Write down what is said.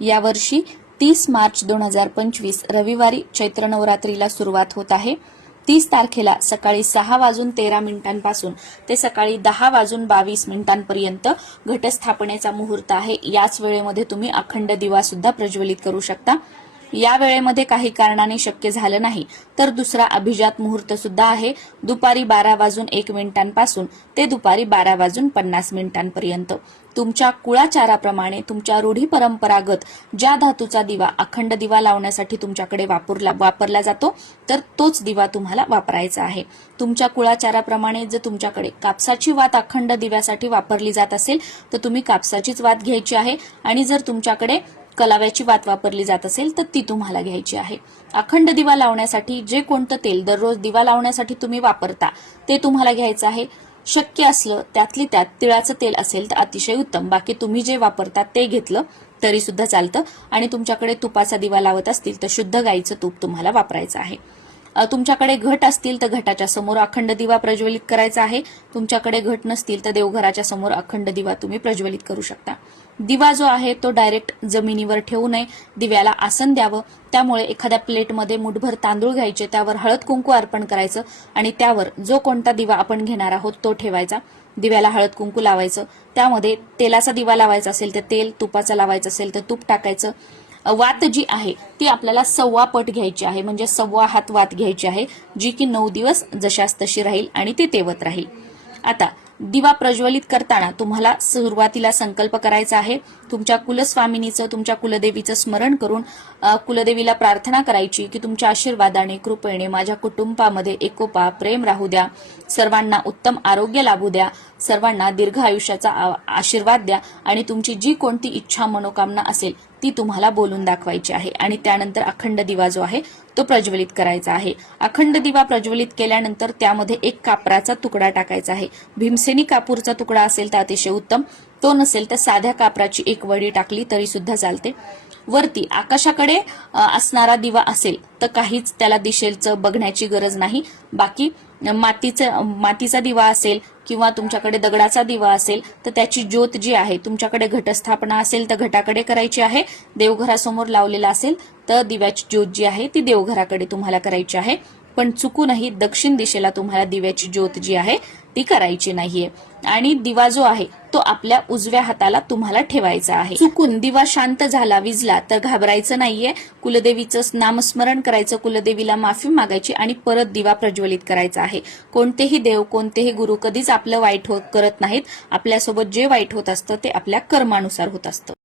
यावर्षी 30 मार्च 2025 रविवारी चैत्र नवरात्रीला सुरुवात होत आहे। 30 तारखेला सकाळी 6:13 ते सकाळी 10:22 घटस्थापनेचा मुहूर्त आहे। याच वेळेमध्ये तुम्ही अखंड दिवा सुद्धा प्रज्वलित करू शकता। या वेळेमध्ये काही कारणाने शक्य झालं नाही तर दुसरा अभिजात मुहूर्त सुद्धा आहे। दुपारी 12:01 ते दुपारी 12:50 तुमच्या कुळाचाराप्रमाणे तुमच्या रूढी परंपरागत ज्या धातूचा दिवा अखंड दिवा लावण्यासाठी तुमच्याकडे वापरला जातो तर तोच दिवा तुम्हाला वापरायचा आहे। तुमच्या कुळाचाराप्रमाणे जर तुमच्याकडे कापसाची वात अखंड दिव्यासाठी वापरली जात असेल तर तुम्ही कापसाचीच वात घ्यायची आहे आणि जर तुमच्याकडे कलाव्याची वात वापरली जात असेल तर ती तुम्हाला घ्यायची आहे। अखंड दिवा लावण्यासाठी जे कोणतं तेल दररोज दिवा लावण्यासाठी तुम्ही वापरता ते तुम्हाला घ्यायचं आहे। शक्य असलं त्यातली त्यात तिळाचं तेल असेल तर अतिशय उत्तम, बाकी तुम्ही जे वापरता ते घेतलं तरी सुद्धा चालतं। आणि तुमच्याकडे तुपाचा दिवा लावत असतील तर शुद्ध गाईचं तूप तुम्हाला वापरायचं आहे। तुमच्याकडे घट असतील तर घटाच्या समोर अखंड दिवा प्रज्वलित करायचा आहे। तुमच्याकडे घट नसतील तर देवघराच्या समोर अखंड दिवा तुम्ही प्रज्वलित करू शकता। दिवा जो आहे तो डायरेक्ट जमिनीवर ठेवू नये, दिव्याला आसन द्यावं। त्यामुळे एखाद्या प्लेटमध्ये मुठभर तांदूळ घ्यायचे, त्यावर हळद कुंकू अर्पण करायचं आणि त्यावर जो कोणता दिवा आपण घेणार आहोत तो ठेवायचा। दिव्याला हळद कुंकू लावायचं, त्यामध्ये तेलाचा दिवा लावायचा असेल तर तेल, तुपाचा लावायचं असेल तर तूप टाकायचं। वात जी आहे ती आपल्याला 1.25 पट घ्यायची आहे, म्हणजे 1.25 हात वात घ्यायची आहे, जी की 9 दिवस जशास तशी राहील आणि ती तेवत राहील। आता दिवा प्रज्वलित करताना तुम्हाला सुरुवातीला संकल्प करायचा आहे। तुमच्या कुलस्वामिनीचं, तुमच्या कुलदेवीचं स्मरण करून कुलदेवीला प्रार्थना करायची की तुमच्या आशीर्वादाने कृपेने माझ्या कुटुंबामध्ये एकोपा प्रेम राहू द्या, सर्वांना उत्तम आरोग्य लाभू द्या, सर्वांना दीर्घ आयुष्याचा आशीर्वाद द्या आणि तुमची जी कोणती इच्छा मनोकामना असेल ती तुम्हाला बोलून दाखवायची आहे। आणि त्यानंतर अखंड दिवा जो आहे तो प्रज्वलित करायचा आहे। अखंड दिवा प्रज्वलित केल्यानंतर त्यामध्ये एक कापराचा तुकडा टाकायचा आहे। भीमसेनी कापूरचा तुकडा असेल तर अतिशय उत्तम, तो नसेल तर साध्या कापराची एक वडी टाकली तरी सुद्धा चालते। वरती आकाशाकडे असणारा दिवा असेल तर काहीच त्याला दिशेचं बघण्याची गरज नाही। बाकी मातीचा दिवा असेल किंवा तुमच्याकडे दगडाचा दिवा असेल तर त्याची ज्योत जी आहे, तुमच्याकडे घटस्थापना असेल तर घटाकडे करायची आहे, देवघरासमोर लावलेला असेल तर दिव्याची ज्योत जी आहे ती देवघराकडे तुम्हाला करायची आहे। पण चुकूनही दक्षिण दिशेला तुम्हाला दिव्याची ज्योत जी आहे ती करायची नाहीये। आणि दिवा जो आहे तो आपल्या उजव्या हाताला तुम्हाला ठेवायचा आहे। चुकून दिवा शांत झाला, विझला तर घाबरायचं नाहीये। कुलदेवीचं नामस्मरण करायचं, कुलदेवीला माफी मागायची आणि परत दिवा प्रज्वलित करायचा आहे। कोणतेही देव, कोणतेही गुरु कधीच आपलं वाईट करत नाहीत। आपल्यासोबत जे वाईट होत असतं ते आपल्या कर्मानुसार होत असतं।